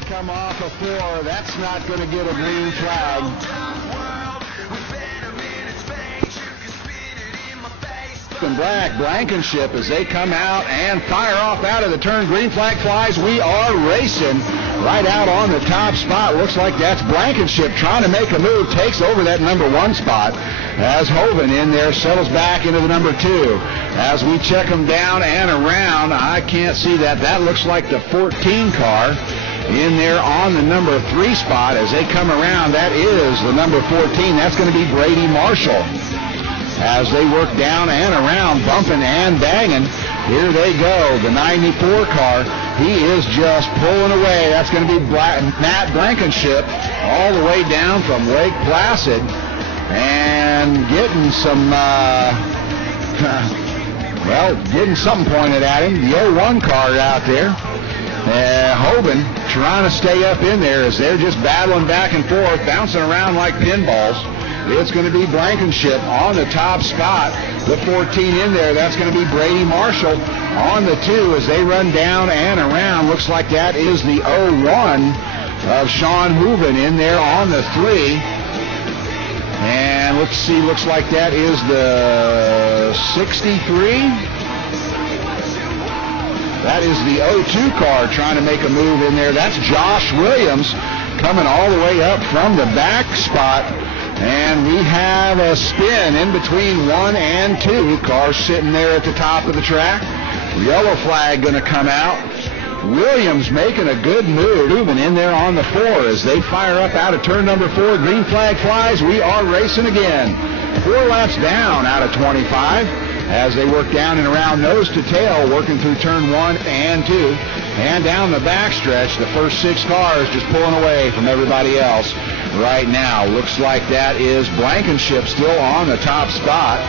they come off a 4. That's not going to get a green flag. And Blankenship as they come out and fire off out of the turn. Green flag flies. We are racing right out on the top spot. Looks like that's Blankenship trying to make a move. Takes over that number 1 spot as Hoven in there settles back into the number 2. As we check them down and around, I can't see that. That looks like the 14 car in there on the number 3 spot as they come around. That is the number 14. That's going to be Brady Marshall. As they work down and around, bumping and banging. Here they go, the 94 car. He is just pulling away. That's going to be Matt Blankenship all the way down from Lake Placid and getting some, getting something pointed at him. The 01 car out there. Hoban trying to stay up in there as they're just battling back and forth, bouncing around like pinballs. It's going to be Blankenship on the top spot. The 14 in there, that's going to be Brady Marshall on the 2 as they run down and around. Looks like that is the 01 of Sean Hooven in there on the 3. And let's see, looks like that is the 63. That is the 02 car trying to make a move in there. That's Josh Williams coming all the way up from the back spot. And we have a spin in between 1 and 2. Cars sitting there at the top of the track. Yellow flag going to come out. Williams making a good move. Moving in there on the 4 as they fire up out of turn number 4. Green flag flies. We are racing again. 4 laps down out of 25 as they work down and around nose to tail, working through turn 1 and 2. And down the backstretch, the first 6 cars just pulling away from everybody else. Right now, looks like that is Blankenship still on the top spot.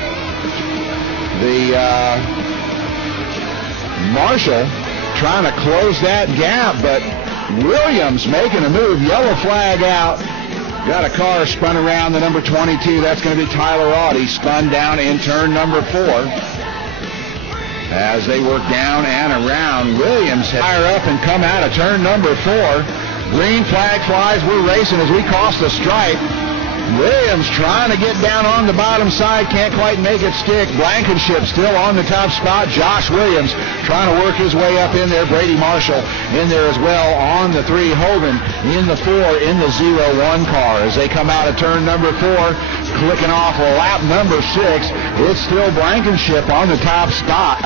The Marshall trying to close that gap, but Williams making a move. Yellow flag out. Got a car spun around the number 22. That's going to be Tyler Audie, spun down in turn number 4. As they work down and around, Williams fire up and come out of turn number 4. Green flag flies. We're racing as we cross the stripe. Williams trying to get down on the bottom side. Can't quite make it stick. Blankenship still on the top spot. Josh Williams trying to work his way up in there. Brady Marshall in there as well on the 3. Hogan in the 4 in the 01 car. As they come out of turn number 4, clicking off lap number 6. It's still Blankenship on the top spot.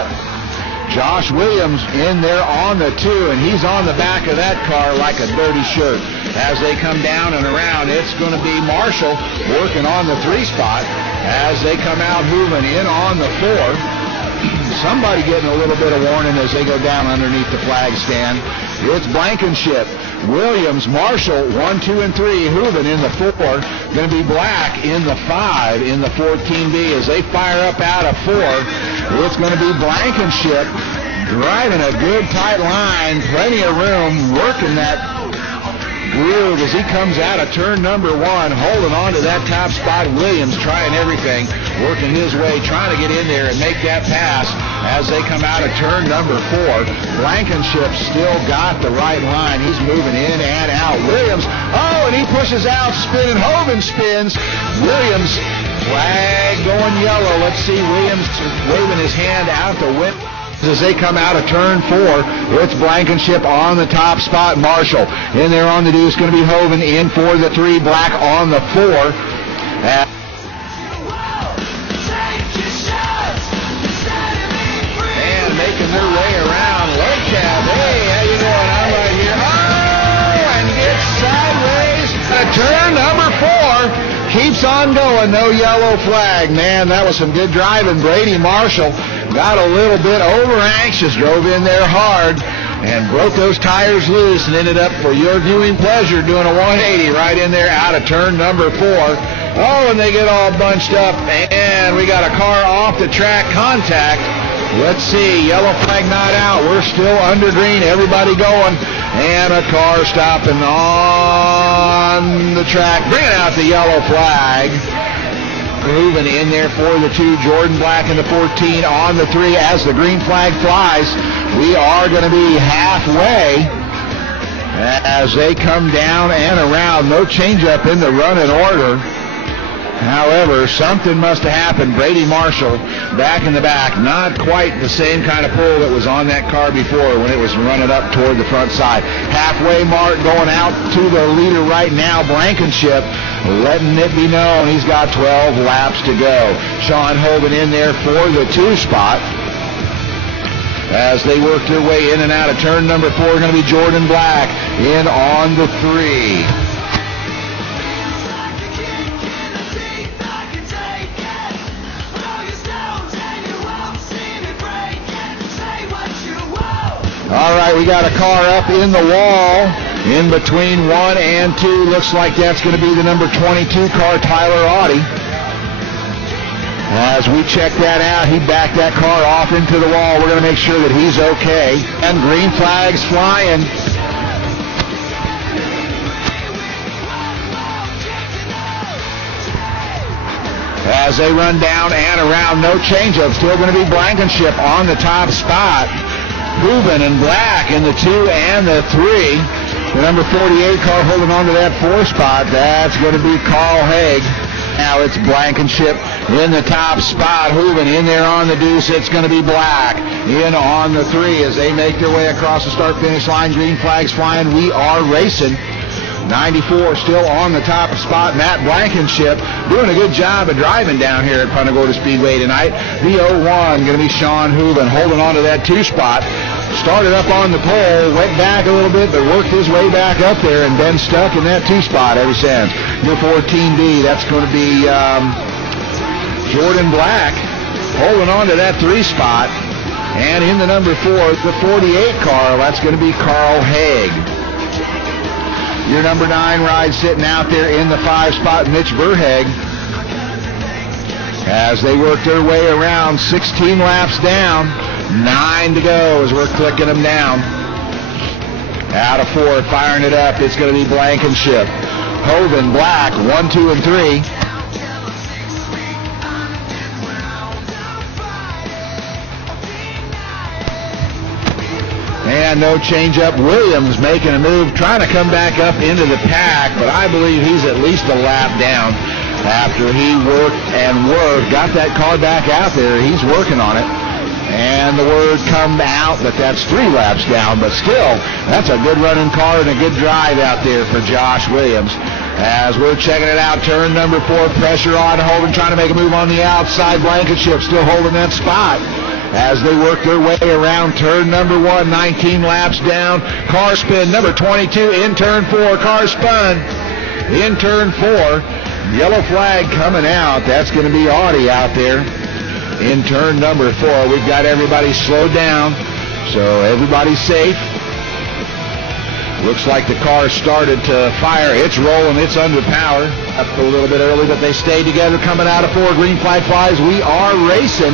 Josh Williams in there on the 2, and he's on the back of that car like a dirty shirt. As they come down and around, it's going to be Marshall working on the 3 spot as they come out moving in on the 4. Somebody getting a little bit of warning as they go down underneath the flag stand. It's Blankenship, Williams, Marshall, 1, 2, and 3. Hooven in the 4. Going to be Black in the 5 in the 14B as they fire up out of 4. It's going to be Blankenship driving a good tight line, plenty of room, working that groove as he comes out of turn number 1, holding on to that top spot. Williams trying everything, working his way, trying to get in there and make that pass as they come out of turn number 4. Blankenship still got the right line. He's moving in and out. Williams, and he pushes out, spinning. Hogan spins. Williams, flag going yellow. Let's see Williams waving his hand out the window. As they come out of turn 4, it's Blankenship on the top spot. Marshall in there on the 2. It's going to be Hoven in for the 3. Black on the 4. And making their way around Lake Cab. Hey, how you doing? I'm right here. And gets sideways. Turn number 4. Keeps on going. No yellow flag. Man, that was some good driving. Brady Marshall got a little bit over anxious, drove in there hard, and broke those tires loose and ended up, for your viewing pleasure, doing a 180 right in there out of turn number 4. And they get all bunched up, and we got a car off the track contact. Let's see, yellow flag not out. We're still under green, everybody going, and a car stopping on the track, bringing out the yellow flag. Moving in there for the 2, Jordan Black in the 14 on the 3 as the green flag flies. We are going to be halfway as they come down and around. No changeup in the running order. However, something must have happened. Brady Marshall back in the back. Not quite the same kind of pull that was on that car before when it was running up toward the front side. Halfway mark going out to the leader right now, Blankenship, letting it be known he's got 12 laps to go. Sean Hogan in there for the 2 spot. As they work their way in and out of turn number 4, going to be Jordan Black in on the 3. All right, we got a car up in the wall in between 1 and 2. Looks like that's going to be the number 22 car, Tyler Audie. As we check that out, he backed that car off into the wall. We're going to make sure that he's okay. And green flags flying. As they run down and around, no changeup. Still going to be Blankenship on the top spot. Hooven and Black in the 2 and the 3. The number 48 car holding on to that 4 spot. That's going to be Carl Haig. Now it's Blankenship in the top spot. Hooven in there on the deuce. It's going to be Black in on the 3 as they make their way across the start-finish line. Green flags flying. We are racing. 94 still on the top spot. Matt Blankenship doing a good job of driving down here at Punta Gorda Speedway tonight. The 01 going to be Sean Hooven holding on to that 2 spot. Started up on the pole, went back a little bit, but worked his way back up there and been stuck in that 2 spot ever since. Your 14B, that's going to be Jordan Black holding on to that 3 spot. And in the number 4, the 48 car, that's going to be Carl Haig. Your number 9 ride sitting out there in the 5 spot, Mitch Verheg. As they work their way around, 16 laps down, 9 to go as we're clicking them down. Out of 4, firing it up, it's going to be Blankenship. Hogan, Black, 1, 2, and 3. And no changeup. Williams making a move, trying to come back up into the pack, but I believe he's at least a lap down after he worked and worked. Got that car back out there. He's working on it. And the word come out that that's 3 laps down, but still, that's a good running car and a good drive out there for Josh Williams. As we're checking it out, turn number 4, pressure on Hogan, trying to make a move on the outside. Blankenship still holding that spot. As they work their way around turn number 1, 19 laps down. Car spin, number 22 in turn 4. Car spun in turn 4. Yellow flag coming out. That's going to be Audie out there in turn number 4. We've got everybody slowed down, so everybody's safe. Looks like the car started to fire. It's rolling. It's under power. Up a little bit early, but they stayed together coming out of 4. Green flag flies. We are racing.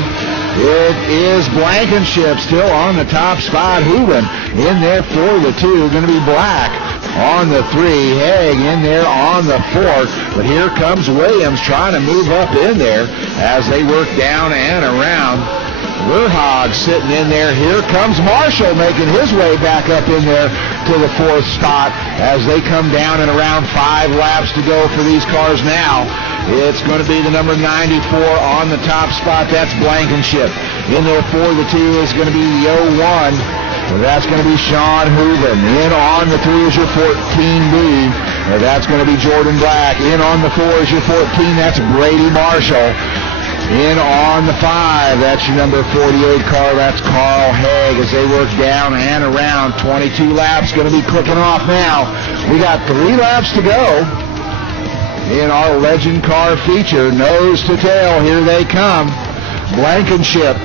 It is Blankenship still on the top spot. Hooven in there for the 2. Going to be Black on the 3. Haig in there on the 4. But here comes Williams trying to move up in there as they work down and around. Verhog sitting in there. Here comes Marshall making his way back up in there to the 4th spot as they come down and around 5 laps to go for these cars now. It's going to be the number 94 on the top spot. That's Blankenship. In there for the 2 is going to be the 01. That's going to be Sean Hooven. In on the 3 is your 14B. That's going to be Jordan Black. In on the 4 is your 14. That's Brady Marshall. In on the 5, that's your number 48 car. That's Carl Haig as they work down and around. 22 laps going to be clicking off now. We got 3 laps to go in our legend car feature. Nose to tail, here they come. Blankenship,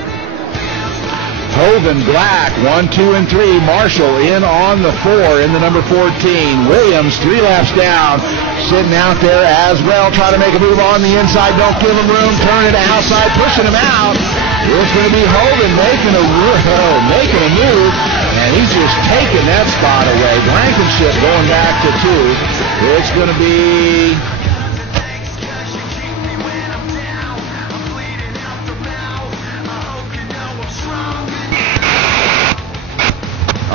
Hoven, Black, 1, 2, and 3. Marshall in on the 4 in the number 14. Williams, 3 laps down, sitting out there as well, trying to make a move on the inside. Don't give him room. Turn it outside, pushing him out. It's going to be Hogan making a move, and he's just taking that spot away. Blankenship going back to 2. It's going to be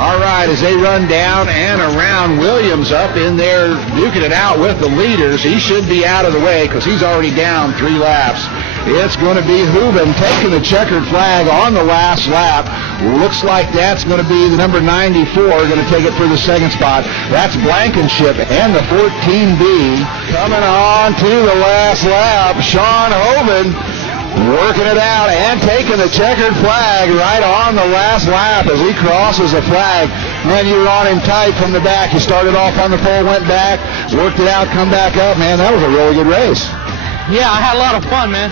All right, inside as they run down and around. Williams up in there duking it out with the leaders. He should be out of the way because he's already down 3 laps. It's going to be Hooven taking the checkered flag on the last lap. Looks like that's going to be the number 94 going to take it for the second spot. That's Blankenship and the 14B coming on to the last lap. Sean Hoven working it out and taking the checkered flag right on the last lap as he crosses the flag. Man, you were on him tight from the back. You started off on the pole, went back, worked it out, come back up. Man, that was a really good race. Yeah, I had a lot of fun, man.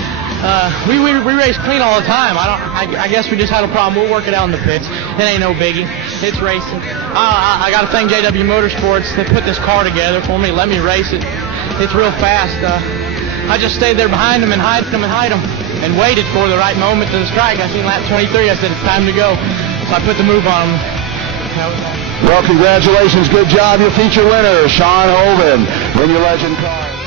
We race clean all the time. I guess we just had a problem. We'll work it out in the pits. It ain't no biggie. It's racing. I got to thank JW Motorsports. They put this car together for me, let me race it. It's real fast. I just stayed there behind them and hide them and waited for the right moment to strike. I seen lap 23. I said, it's time to go. So I put the move on them. Well, congratulations. Good job. Your feature winner, Sean Hoven, in your legend car.